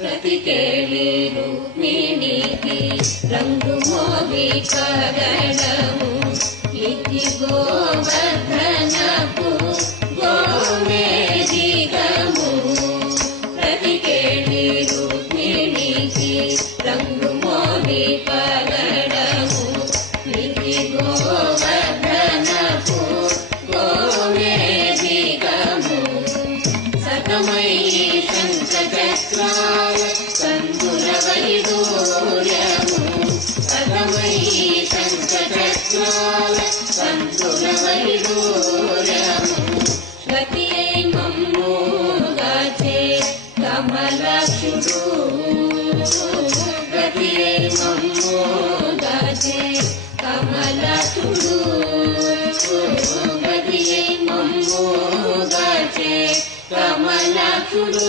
ప్రతికేళి రుక్మిణికి రంగు మోవి కగడము ఇది గోవర్ధనపు గోమేధికము. ప్రతికేళి రుక్మిణికి రంగు మోవి కగడము ఇది గోవర్ధనపు గోమేధికము. సతమై శంఖచక్రాయ కందుల వైడూర్యము సతమై శంఖచక్రాయ కందుల వైడూర్యము. గతియై మమ్ముగాచే కమలాక్షుడు గతియై మమ్ముగాచే కమలాక్షుడు గతియై మమ్ముగాచే కమలాక్షుడు.